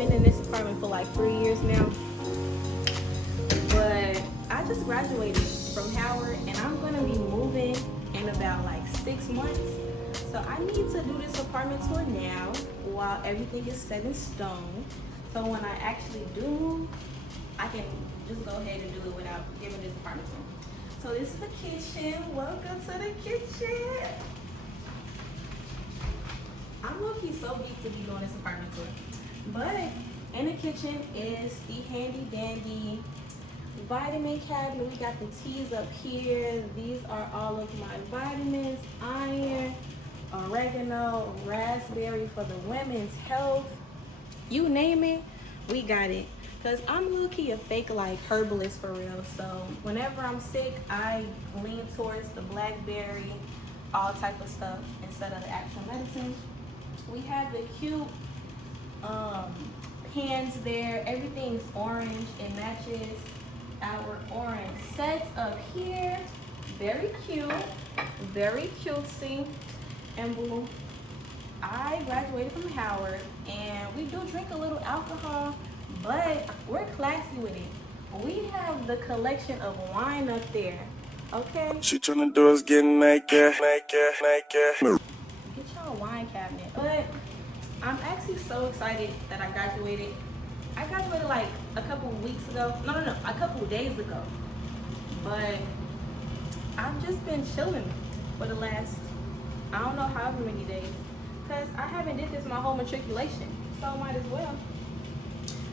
been in this apartment for like 3 years now, but I just graduated from Howard and I'm gonna be moving in about like 6 months. So I need to do this apartment tour now while everything is set in stone. So when I actually do move, I can just go ahead and do it without giving this apartment tour. So this is the kitchen. Welcome to the kitchen. I'm low-key so geeked to be doing this apartment tour. But in the kitchen is the handy dandy vitamin cabinet. We got the teas up here. These are all of my vitamins: iron, oregano, raspberry for the women's health. You name it, we got it. Cause I'm low-key a fake like herbalist for real. So whenever I'm sick, I lean towards the blackberry, all type of stuff instead of the actual medicine. We have the cute pans there. Everything's orange. It matches our orange sets up here. Very cute, very cutesy. And boo, I graduated from Howard and we do drink a little alcohol, but we're classy with it. We have the collection of wine up there, okay? She tryna do is get naked. Get y'all a wine cabinet. But I'm actually so excited that I graduated. I graduated like a couple weeks ago. No, a couple days ago. But I've just been chilling for the last, I don't know however many days. Because I haven't did this my whole matriculation. So might as well.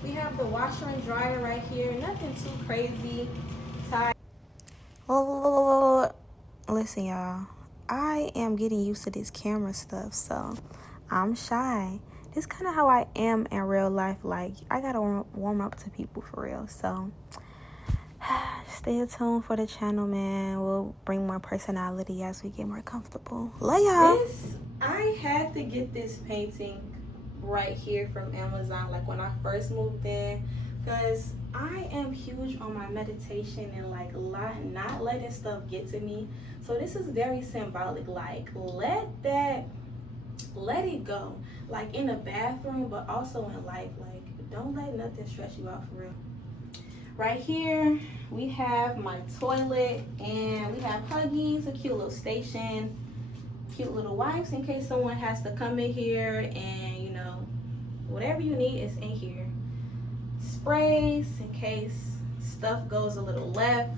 We have the washer and dryer right here. Nothing too crazy. Listen, y'all. I am getting used to this camera stuff, so I'm shy. This is kind of how I am in real life. Like, I gotta warm up to people for real. So stay tuned for the channel, man. We'll bring more personality as we get more comfortable. Love y'all. I had to get this painting right here from Amazon, like when I first moved in, because I am huge on my meditation and like not letting stuff get to me. So this is very symbolic, like let it go, like in the bathroom, but also in life. Like, don't let nothing stress you out for real. Right here we have my toilet, and we have Huggies, a cute little station, cute little wipes in case someone has to come in here, and you know, whatever you need is in here. Sprays in case stuff goes a little left.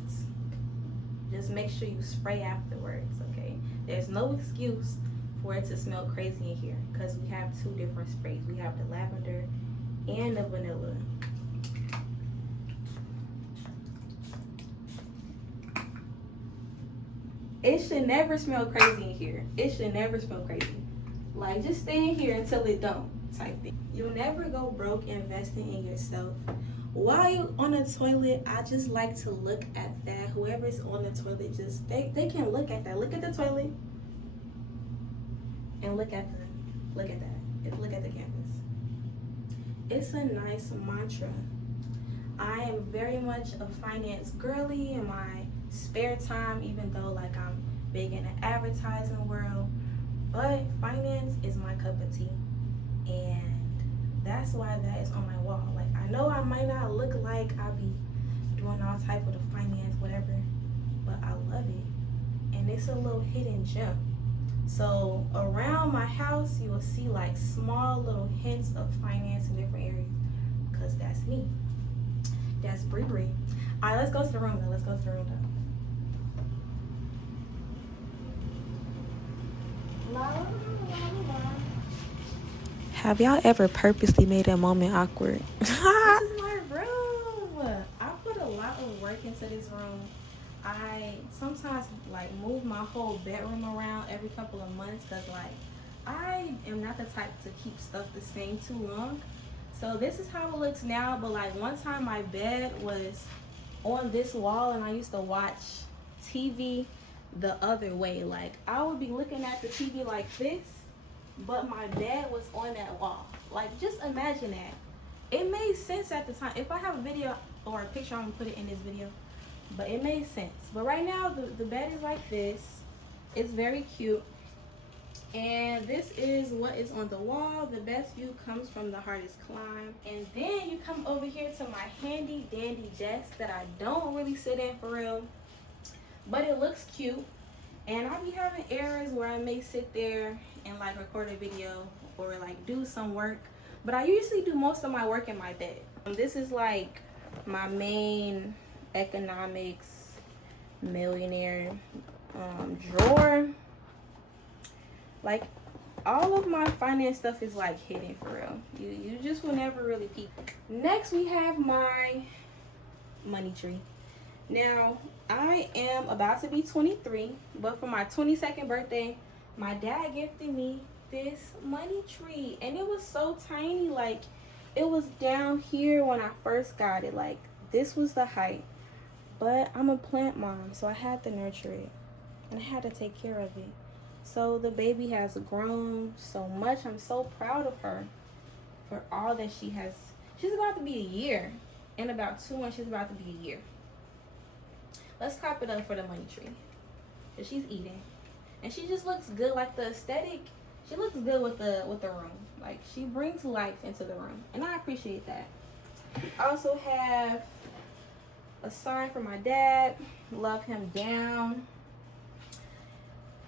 Just make sure you spray afterwards, okay? There's no excuse for it to smell crazy in here because we have two different sprays. We have the lavender and the vanilla. It should never smell crazy in here. It should never smell crazy. Like, just stay in here until it don't type thing. You'll never go broke investing in yourself. While you're on the toilet, I just like to look at that. Whoever's on the toilet, just they can look at that. Look at the toilet and look at that. Look at the canvas. It's a nice mantra. I am very much a finance girly in my spare time, even though like I'm big in the advertising world, but finance is my cup of tea, and that's why that is on my wall. Like, I know I might not look like I be doing all type of the finance whatever, but I love it, and it's a little hidden gem. So around my house you will see like small little hints of finance in different areas, because that's me. That's Bree. All right, let's go to the room though. Have y'all ever purposely made a moment awkward? This is my room. I put a lot of work into this room. I sometimes like move my whole bedroom around every couple of months because like I am not the type to keep stuff the same too long. So this is how it looks now, but like one time my bed was on this wall and I used to watch TV the other way. Like, I would be looking at the TV like this, but my bed was on that wall. Like, just imagine that. It made sense at the time. If I have a video or a picture, I'm gonna put it in this video, but it made sense. But right now the bed is like this. It's very cute. And this is what is on the wall. The best view comes from the hardest climb. And then you come over here to my handy dandy desk that I don't really sit in for real, but it looks cute. And I be having errands where I may sit there and like record a video or like do some work, but I usually do most of my work in my bed. This is like my main economics millionaire drawer. Like all of my finance stuff is like hidden for real. You just will never really peep. Next we have my money tree. Now I am about to be 23, but for my 22nd birthday, my dad gifted me this money tree, and it was so tiny. Like it was down here when I first got it. Like this was the height, but I'm a plant mom, so I had to nurture it and I had to take care of it. So the baby has grown so much. I'm so proud of her for all that she has. She's about to be a year. In about 2 months, she's about to be a year. Let's clap it up for the money tree. Cause she's eating. And she just looks good. Like the aesthetic, she looks good with the room. Like she brings life into the room. And I appreciate that. I also have a sign for my dad. Love him down.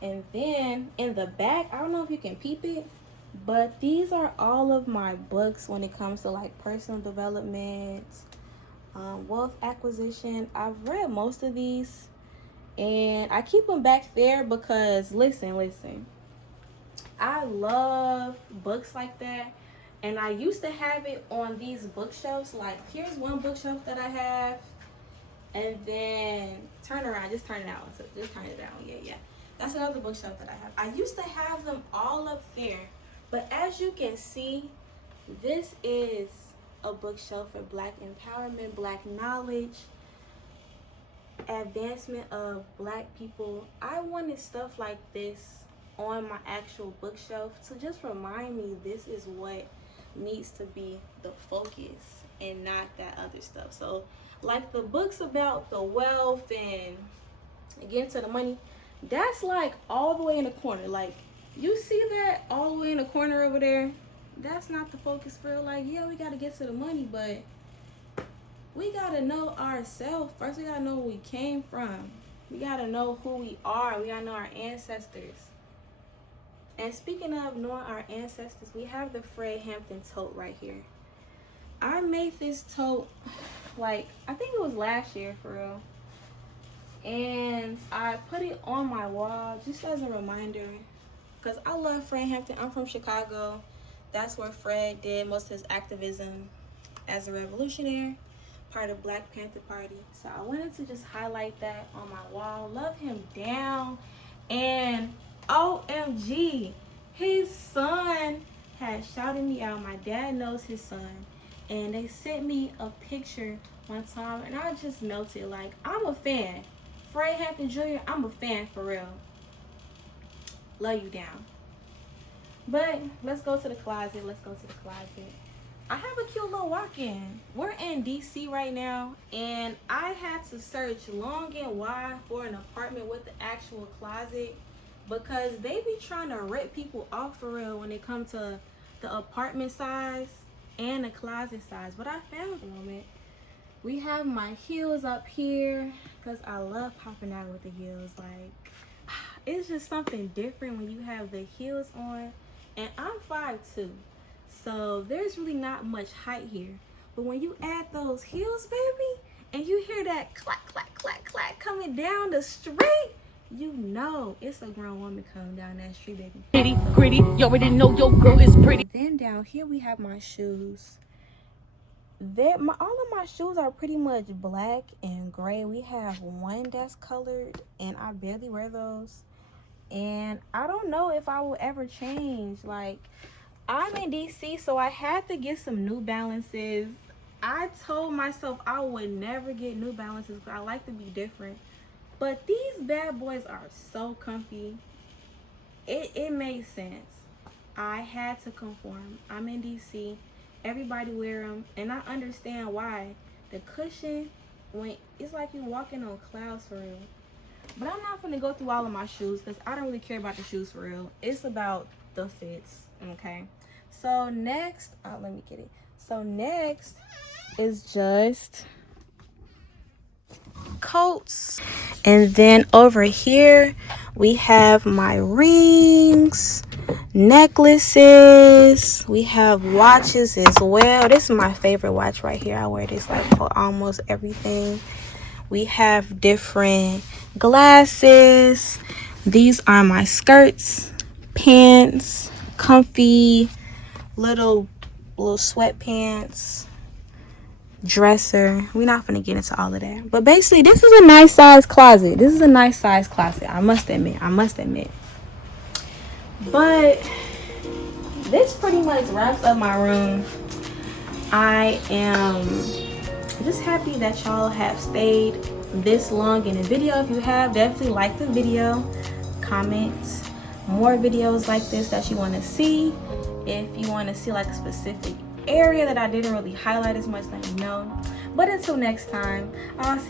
And then in the back, I don't know if you can peep it, but these are all of my books when it comes to like personal development, wealth acquisition. I've read most of these and I keep them back there because listen, I love books like that. And I used to have it on these bookshelves. Like here's one bookshelf that I have, and then turn around, just turn it out, just turn it down. Yeah, that's another bookshelf that I have. I used to have them all up there, but as you can see, this is a bookshelf for Black empowerment, Black knowledge, advancement of Black people. I wanted stuff like this on my actual bookshelf to just remind me this is what needs to be the focus and not that other stuff. So like the books about the wealth and getting to the money, that's like all the way in the corner. Like you see that all the way in the corner over there, that's not the focus for it. Like yeah, we got to get to the money, but we got to know ourselves first. We got to know where we came from. We got to know who we are. We got to know our ancestors. And speaking of knowing our ancestors, we have the Fred Hampton tote right here. I made this tote like I think it was last year for real. And I put it on my wall just as a reminder because I love Fred Hampton. I'm from Chicago. That's where Fred did most of his activism as a revolutionary, part of Black Panther Party. So I wanted to just highlight that on my wall. Love him down. And OMG, his son had shouted me out. My dad knows his son. And they sent me a picture one time and I just melted. Like, I'm a fan. Fred Hampton Jr., I'm a fan for real. Love you down. But let's go to the closet. I have a cute little walk-in. We're in DC right now, and I had to search long and wide for an apartment with the actual closet because they be trying to rip people off for real when it comes to the apartment size and the closet size. But I found one. We have my heels up here because I love popping out with the heels. Like, it's just something different when you have the heels on. And I'm 5'2", so there's really not much height here. But when you add those heels, baby, and you hear that clack, clack, clack, clack coming down the street, you know it's a grown woman coming down that street, baby. Pretty, gritty, you already know your girl is pretty. Then down here we have my shoes. All of my shoes are pretty much black and gray. We have one that's colored, and I barely wear those. And I don't know if I will ever change. Like, I'm in DC, so I had to get some New Balances. I told myself I would never get New Balances because I like to be different. But these bad boys are so comfy. It made sense. I had to conform. I'm in DC. Everybody wear them. And I understand why. The cushion, when it's like you walking on clouds for real. But I'm not gonna go through all of my shoes because I don't really care about the shoes for real. It's about the fits, okay? So next, let me get it. So next is just coats. And then over here, we have my rings, necklaces. We have watches as well. This is my favorite watch right here. I wear this like for almost everything. We have different glasses. These are my skirts, pants, comfy little sweatpants, dresser. We're not gonna get into all of that, but basically this is a nice size closet. I must admit. But this pretty much wraps up my room. I am just happy that y'all have stayed this long in the video. If you have, definitely like the video, comment more videos like this that you want to see. If you want to see like a specific area that I didn't really highlight as much, let me know. But until next time, I'll see you.